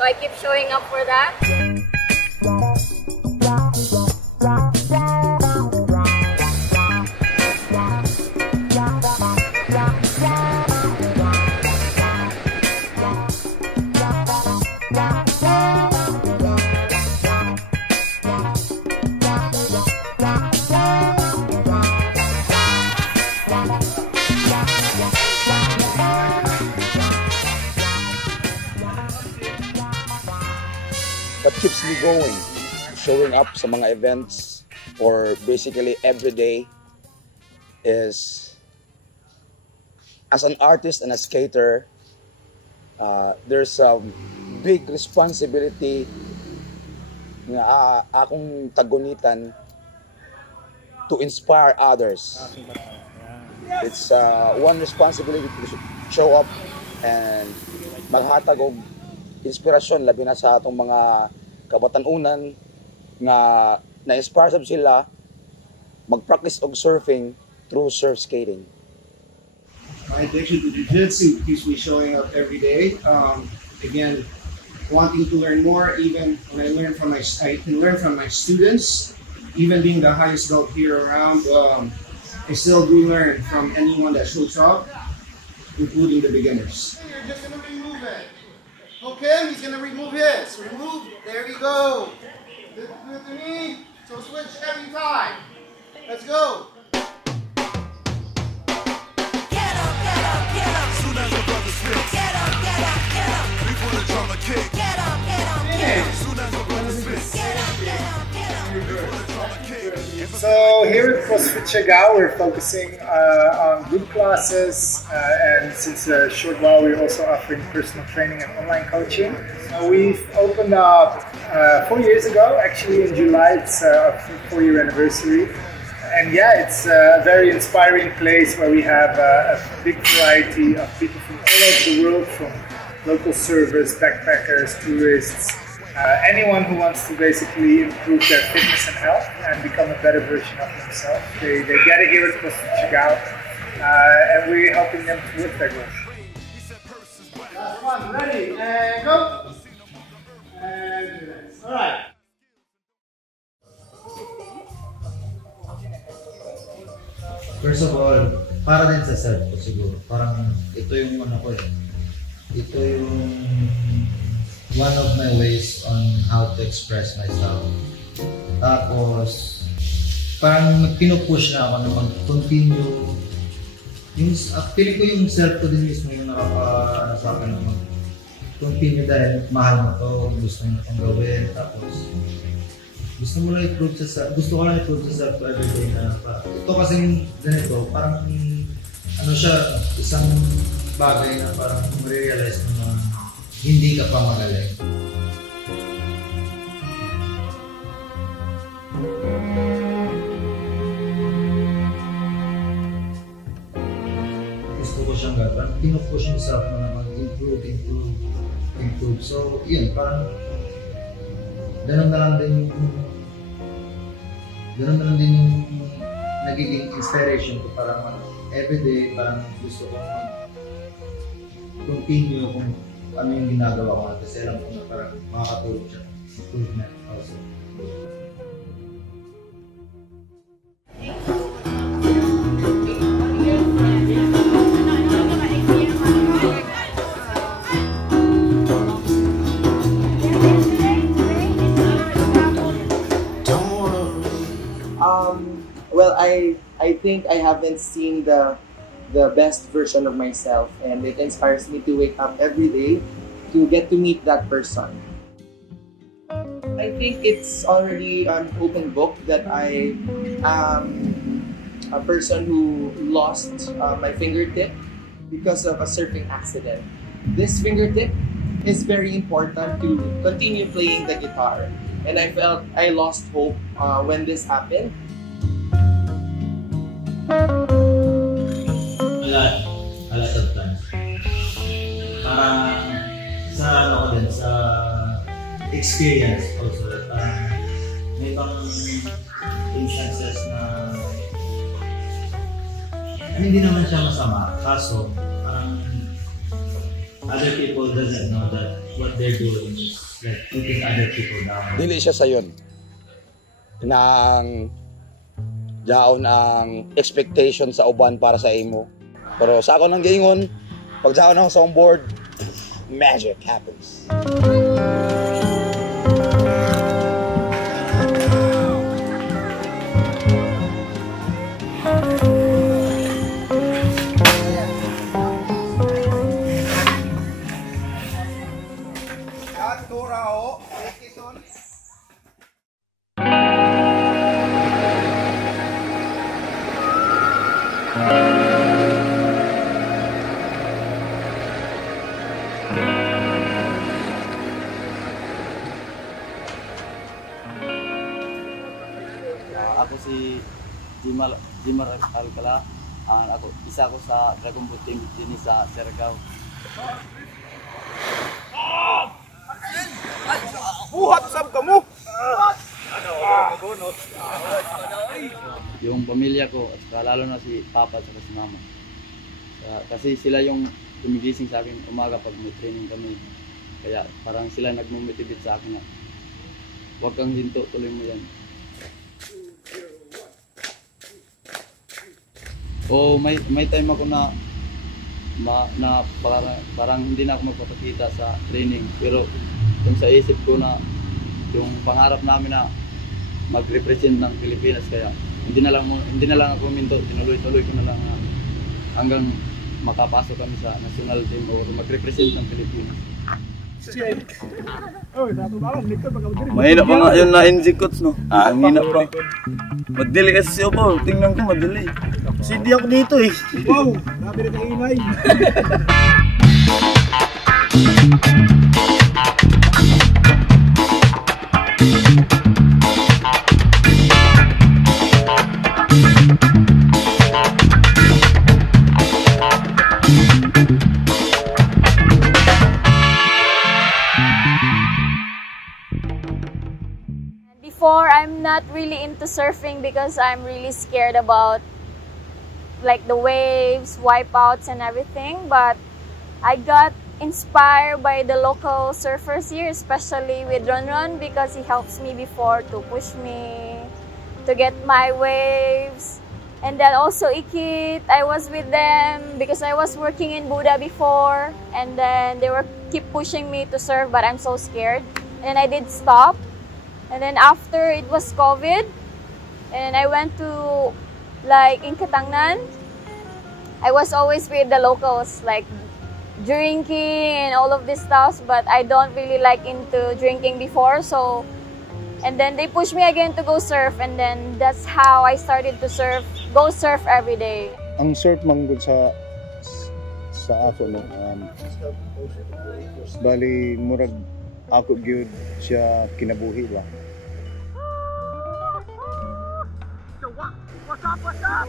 So I keep showing up for that. What keeps me going, showing up sa mga events or basically every day is, as an artist and a skater, there's a big responsibility na akong tagunitan to inspire others. It's one responsibility to show up and maghatag og inspirasyon labi na sa atong mga kabatanunan nga na-inspire sila mag-practice og surfing through surf skating. My addiction to jiu-jitsu keeps me showing up every day. Again, wanting to learn more. Even when I can learn from my students. Even being the highest belt here around, I still do learn from anyone that shows up, including the beginners. You're just gonna remove it. Okay, he's gonna remove his. Remove. There we go. Do it to me. So switch every time. Let's go. Get up, get up, get up. Soon as the brother spits. Get up, get up, get up. Before the drama kick. Get up, get up, get up. Soon as the brother spits. Get up, get up, get up. Before the drama kick. So here at CrossFit Siargao, we're focusing on group classes, and since a short while we're also offering personal training and online coaching. We've opened up 4 years ago, actually in July. It's our 4-year anniversary. And yeah, it's a very inspiring place where we have a big variety of people from all over the world, from local surfers, backpackers, tourists, anyone who wants to basically improve their fitness and health and become a better version of themselves. They get it here at CrossFit Siargao, and we're helping them with their goals. Last one. Ready and go. And relax. All right. First of all, para din sa self ko siguro. Parang ito yung ano ko eh. Ito yung one of my ways on how to express myself. Tapos, parang pinupush na ako na mag-continue. Yung, feeling ko yung self ko din mismo yung nakaka sa akin na mag-continue dahil mahal mo to, gusto mo itong gawin. Tapos, gusto ko lang i-prove sa self ko everyday na ito kasing ganito, parang ano siya, isang bagay na parang ma-realize mo na hindi ka pa magaling. Gusto ko siyang parang pinupush yourself na mag-improve. So, yun, parang ganun na lang din yung nagiging inspiration ko. Parang everyday, parang gusto ko continue kung ano yung ginagawa ko kasi alam ko na parang makakatulog siya. Improvement also. Well, I think I haven't seen the best version of myself, and it inspires me to wake up every day to get to meet that person. I think it's already an open book that I am a person who lost my fingertip because of a surfing accident. This fingertip is very important to continue playing the guitar, and I felt I lost hope when this happened. A lot of times. Parang sa ano ko din, sa experience also. May pang instances na hindi naman siya masama. Kaso, parang other people doesn't know that what they're doing is like putting other people down. Dili siya sayon. Nang daon ang expectation sa uban para sa imo. Pero sa ako nang giingon, pag sa ako nang soundboard, magic happens. Ako si Jimar Alcala. Isa ako sa Dragon Boat Team din sa Siargao. Buhat sab kamo. Yung pamilya ko at lalo na si Papa at si Mama. Kasi sila yung gumigising sa akin umaga pag may training kami. Kaya parang sila nagmo-motivate sa akin na huwag kang hinto, tuloy mo yan. May time ako na parang hindi na ako magpapakita sa training, pero kung sa isip ko na yung pangarap namin na mag-represent ng Pilipinas, kaya hindi na lang ako minto, tinuloy-tuloy ko na lang hanggang makapasok kami sa national team o mag-represent ng Pilipinas. Mahina pa nga yun na NG coach, no? Ang hina pa. Madili kasi siya po, tingnan ko madili. Kasi hindi ako dito eh. Wow, grabe na kainay. Before, I'm not really into surfing because I'm really scared about like the waves, wipeouts and everything, but I got inspired by the local surfers here, especially with Ron because he helps me before to push me to get my waves. And then also Ikit, I was with them because I was working in Buda before, and then they were keep pushing me to surf, but I'm so scared. And I did stop. And then after it was COVID, and I went to like in Katangnan, I was always with the locals, like drinking and all of this stuff, but I don't really like into drinking before, so and then they pushed me again to go surf, and then that's how I started to go surf every day. Ang surf manggod sa ako no, bali murag ako gyud siya kinabuhi ba. What's up?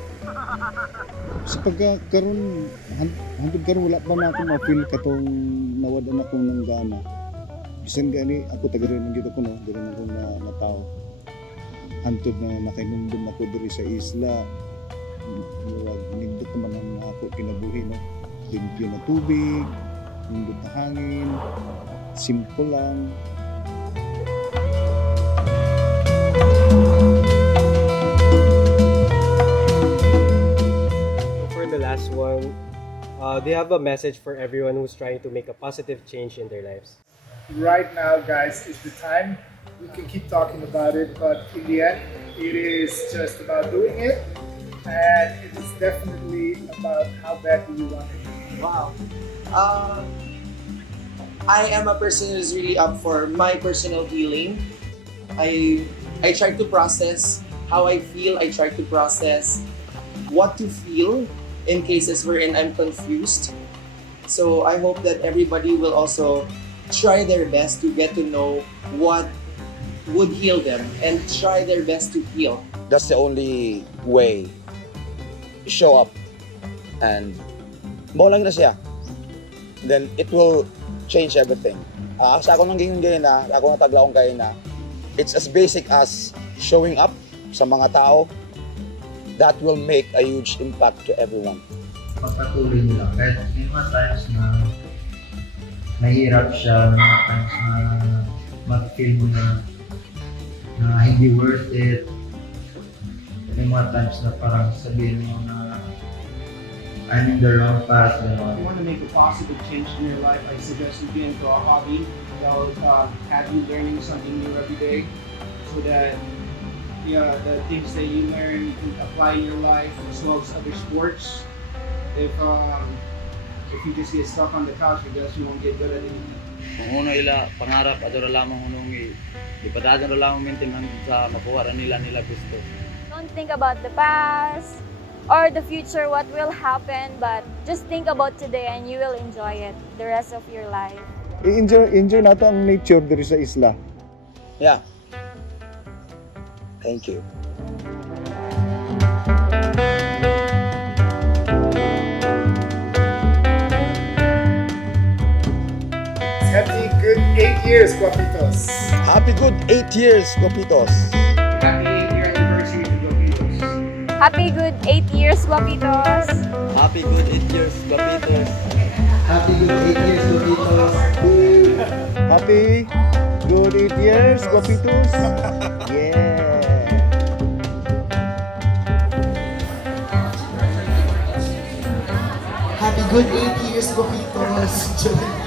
Sa pagkakaroon, hantod karon wala pa na ako ma-feel katong nawadan ako ng gana. Bisan gani ako tagaroon gyud ako no, dili na ako na tao. Hantod na nakainumdum ako diri sa isla. Murag nindot naman ang ako kinabuhi no. Limpyo na tubig, nindot na hangin, simple lang. For the last one, do you have a message for everyone who's trying to make a positive change in their lives? Right now, guys, is the time. We can keep talking about it, but in the end, it is just about doing it, and it is definitely about how bad do you want it. Wow. I am a person who's really up for my personal healing. I try to process how I feel. I try to process what to feel in cases wherein I'm confused. So I hope that everybody will also try their best to get to know what would heal them and try their best to heal. That's the only way. Show up and mo lang na siya. Then it will change everything. Sa ako nang ganyan na, ako na taglaong kayo na, it's as basic as showing up sa mga tao. That will make a huge impact to everyone. Pagpatuloy nila, kahit may mga times na mahirap siya mga times na mag-feel mo na hindi worth it. May mga times na parang sabihin mo na I'm in the wrong path. If you want to make a positive change in your life, I suggest you get into a hobby that will have you learning something new every day, so that the things that you learn you can apply in your life as well as other sports. If you just get stuck on the couch, I guess you won't get good at anything. Kung uno ila pangarap ato ra lamang hunong ipadagan ra lamang maintain sa makuha ra nila gusto. Don't think about the past or the future, what will happen, but just think about today and you will enjoy it the rest of your life. I-enjoy nato ang nature diri sa isla. Yeah. Thank you. Happy good 8 years, Guapitos. Happy good 8 years, Guapitos. Happy 8th year anniversary to Guapitos. Happy good 8 years, Guapitos! Happy good 8 years, Guapitos! Happy good 8 years, Guapitos! Happy good 8 years, Guapitos! Yeah! Happy good 8 years, Guapitos!